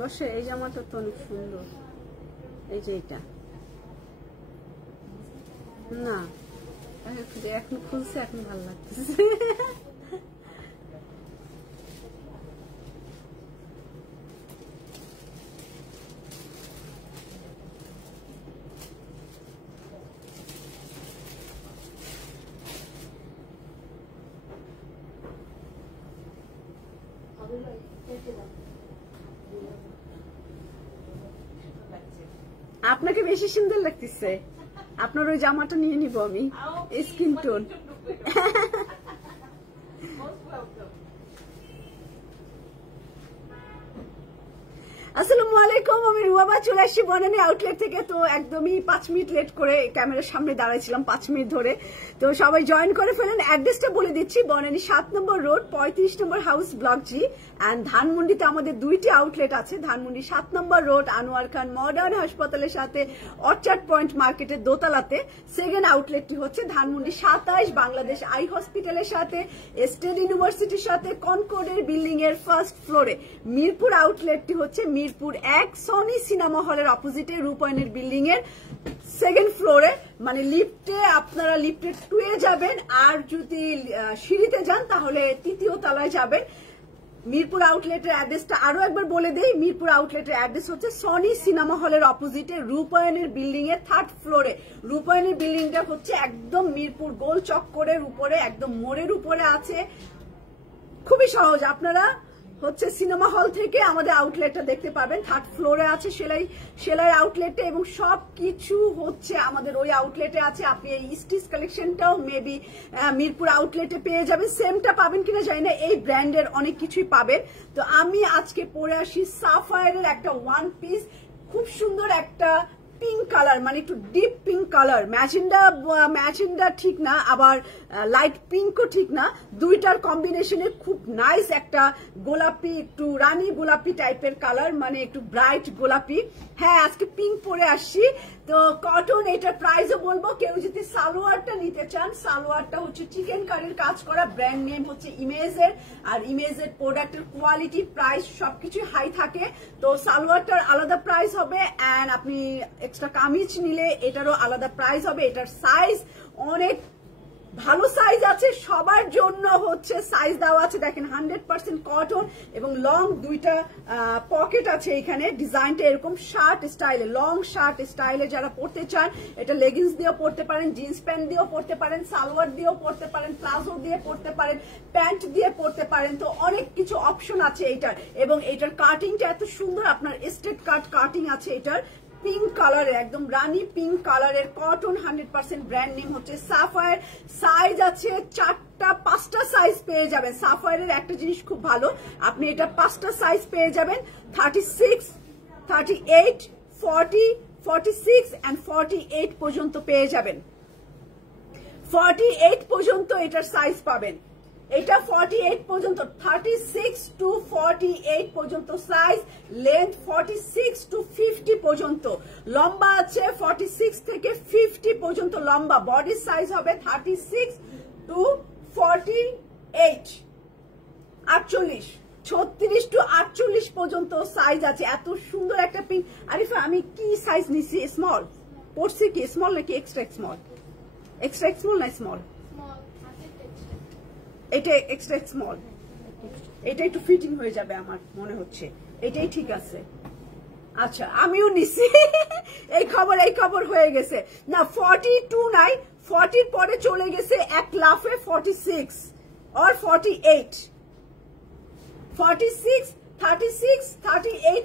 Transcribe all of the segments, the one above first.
বসে এই জামাটা তো অনেক সুন্দর, এই যে এটা না এখন খুলছে, এখন ভালো লাগতেছে। আপনাকে বেশি সুন্দর লাগতেছে, আপনার ওই জামাটা নিয়ে নিব আমি, স্কিন টোন। আসসালামু আলাইকুম, আমি রুয়াবা চলে আসছি বনানী আউটলেট থেকে। তো একদমই 5 মিনিট লেট করে ক্যামেরার সামনে দাঁড়াইছিলাম 5 মিনিট ধরে। তো সবাই জয়েন করে ফেলেন। অ্যাড্রেসটা বলে দিচ্ছি, বনানী 7 নম্বর রোড 35 নম্বর হাউস ব্লক জি। অ্যান্ড ধানমন্ডিতে আমাদের 2টি আউটলেট আছে। ধানমন্ডি 7 নম্বর রোড আনোয়ার খান মডার্ন হাসপাতালের সাথে অর্চার্ড পয়েন্ট মার্কেটের দোতলাতে। সেকেন্ড আউটলেটটি হচ্ছে ধানমন্ডি 27 বাংলাদেশ আই হসপিটালের সাথে, স্টেট ইউনিভার্সিটির সাথে, কনকর্ডের বিল্ডিং এর ফার্স্ট ফ্লোরে। মিরপুর আউটলেটটি হচ্ছে মিরপুর 1 সনি সিনেমা হলের অপোজিটে রূপায়ণের বিল্ডিং এর সেকেন্ড ফ্লোরে, মানে লিফটে আপনারা লিফটে 2 এ যাবেন, আর যদি সিঁড়িতে যান তাহলে 3য় তলায় যাবেন। মিরপুর আউটলেটের অ্যাড্রেসটা আরো একবার বলে দেই। মিরপুর আউটলেটের অ্যাড্রেস হচ্ছে সনি সিনেমা হলের অপোজিটে রূপায়ণের বিল্ডিং এর 3rd ফ্লোরে। রূপায়ণের বিল্ডিংটা হচ্ছে একদম মিরপুর গোল চক্করের উপরে, একদম মোড়ের উপরে আছে। খুবই সহজ, আপনারা হচ্ছে সিনেমা হল থেকে আমাদের আউটলেটটা দেখতে পাবেন। 3rd ফ্লোরে আছে সেলাই আউটলেটে, এবং সবকিছু হচ্ছে আমাদের ওই আউটলেটে আছে। আপনি এই স্টিচ কালেকশনটাও মেবি মিরপুর আউটলেটে পেয়ে যাবেন। সেমটা পাবেন কিনা জানি না, এই ব্র্যান্ডের অনেক কিছুই পাবেন। তো আমি আজকে পরে আসি সাফায়ারের একটা ওয়ান পিস, খুব সুন্দর একটা পিঙ্ক কালার, মানে একটু ডিপ পিঙ্ক কালার। ম্যাজেন্ডা ঠিক না, আবার লাইট পিঙ্কও ঠিক না, দুইটার কম্বিনেশনে খুব নাইস একটা গোলাপি, একটু রানী গোলাপি টাইপের কালার, মানে একটু ব্রাইট গোলাপি। হ্যাঁ, আজকে পিঙ্ক পরে আসছি। তো কটন, এটার প্রাইসও বলবো। কেউ যদি সালোয়ারটা নিতে চান, সালোয়ারটা হচ্ছে চিকেন কারির কাজ করা, ব্র্যান্ড নেম হচ্ছে ইমেজের, আর ইমেজের প্রোডাক্টের কোয়ালিটি প্রাইস সবকিছু হাই থাকে। তো সালোয়ারটার আলাদা প্রাইস হবে, অ্যান্ড আপনি এক্সট্রা কামিজ নিলে এটারও আলাদা প্রাইস হবে। এটার সাইজ অনেক ভালো সাইজ আছে, সবার জন্য হচ্ছে সাইজ দেওয়া আছে। দেখেন 100% কটন এবং লং দুইটা পকেট আছে এখানে। ডিজাইনটা এরকম শার্ট স্টাইলে, লং শার্ট স্টাইলে যারা পরতে চান, এটা লেগিংস দিয়েও পরতে পারেন, জিন্স প্যান্ট দিয়েও পরতে পারেন, সালোয়ার দিয়েও পরতে পারেন, প্লাজো দিয়ে পরতে পারেন, প্যান্ট দিয়ে পরতে পারেন। তো অনেক কিছু অপশন আছে এইটার, এবং এটার কাটিংটা এত সুন্দর, আপনার স্ট্রেট কাটিং আছে এটার। পিঙ্ক কালারের, একদম রানী পিঙ্ক কালারের কটন, 100% ব্র্যান্ড নেম হচ্ছে সাফায়ার। সাইজ আছে 5টা সাইজ পেয়ে যাবেন। সাফায়ারের একটা জিনিস খুব ভালো, আপনি এটা 5টা সাইজ পেয়ে যাবেন। 36, 38, 40, 46 and 48 পর্যন্ত পেয়ে যাবেন। 48 পর্যন্ত এটার সাইজ পাবেন। এটা 48 পর্যন্ত, 36 to 48 পর্যন্ত সাইজ, লেন্থ 46 to 50 পর্যন্ত, লম্বা আছে 46 থেকে 50 পর্যন্ত লম্বা। বডি সাইজ হবে 36 to 48, 48, 36 to 48 পর্যন্ত সাইজ আছে। এত সুন্দর একটা পিঙ্ক। আরিফা, আমি কি সাইজ নিছি? স্মল পড়ছি কি? স্মল নাকি এক্সট্রা স্মল? এক্সট্রা স্মল না স্মল? এটা এক্সট্রা স্মল, এটা একটু ফিটিং হয়ে যাবে আমার মনে হচ্ছে, এটাই ঠিক আছে। আচ্ছা, আমিও নিছি। এই খবর হয়ে গেছে না। 42 নাই, 40 পরে চলে গেছে এক লাফে 46 আর 48, 46, 36, 38,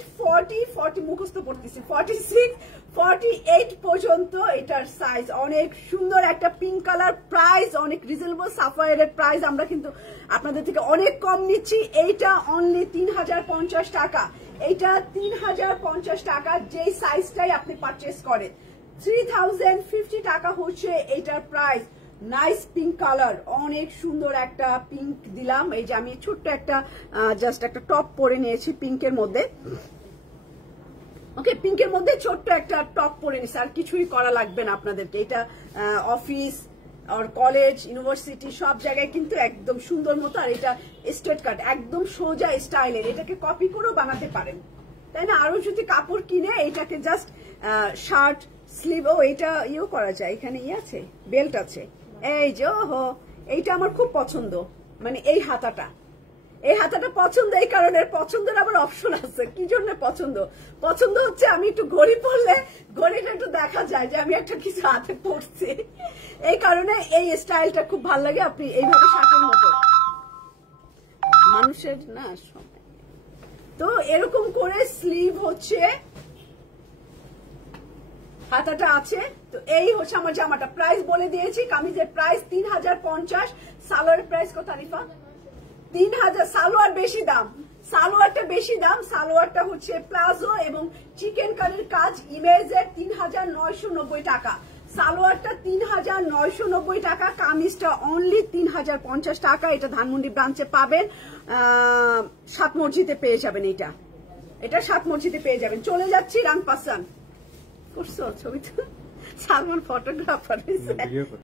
40 মুখস্থ পড়তেছি, 46, 48 পর্যন্ত এটার সাইজ। অনেক সুন্দর একটা পিঙ্ক কালার। প্রাইস অনেক রিজনেবল। সাফায়ারের প্রাইস আমরা কিন্তু আপনাদের থেকে অনেক কম নিচ্ছি। এইটা অনলি 3050 টাকা, এইটা 3050 টাকা। যেই সাইজটাই আপনি পারচেস করেন, 3050 টাকা হচ্ছে এইটার প্রাইস। নাইস পিঙ্ক কালার, অনেক সুন্দর একটা পিঙ্ক দিলাম। এই যে আমি ছোট্ট একটা জাস্ট একটা টপ পরে নিয়েছি পিঙ্কের মধ্যে। ওকে, পিঙ্কের মধ্যে ছোট্ট একটা টপ পরে নিয়েছি, আর কিছুই করা লাগবে না আপনাদেরকে। এটা অফিস আর কলেজ, ইউনিভার্সিটি সব জায়গায় কিন্তু একদম সুন্দর মতো। আর এটা স্ট্রেট কাট, একদম সোজা স্টাইলের। এটাকে কপি করেও বানাতে পারেন, তাই না? আরো যদি কাপড় কিনে এটাকে জাস্ট শার্ট স্লিভ, ও এটা ইয়েও করা যায়, এখানে ইয়ে আছে, বেল্ট আছে, এই যে ওহো, এইটা আমার খুব পছন্দ, মানে এই হাতাটা পছন্দ, এই কারণে পছন্দের আবার অপশন আছে। কি জন্য পছন্দ হচ্ছে আমি একটু ঘড়ি পরলে ঘড়িটা একটু দেখা যায় যে আমি একটা কিছু হাতে পরছি, এই কারণে এই স্টাইলটা খুব ভালো লাগে। আপনি এইভাবে শার্টের মতো মানুষের না, তো এরকম করে স্লিভ হচ্ছে, হাতাটা আছে। তো এই হচ্ছে আমার জামাটা। প্রাইস বলে দিয়েছি, কামিজের প্রাইস 3050, সালোয়ারের প্রাইস কত আরিফা? 3000। সালোয়ার বেশি দাম, সালোয়ারটা বেশি দাম, সালোয়ারটা হচ্ছে প্লাজো এবং চিকেন কারির কাজ, ইমেজের 3990 টাকা, সালোয়ারটা 3990 টাকা, কামিজটা অনলি 3050 টাকা। এটা ধানমন্ডি ব্রাঞ্চে পাবেন, 7 মসজিদে পেয়ে যাবেন, এটা 7 মসজিদে পেয়ে যাবেন। চলে যাচ্ছি রাংপাসান। করছো ছবি তো, সালমান ফটোগ্রাফার।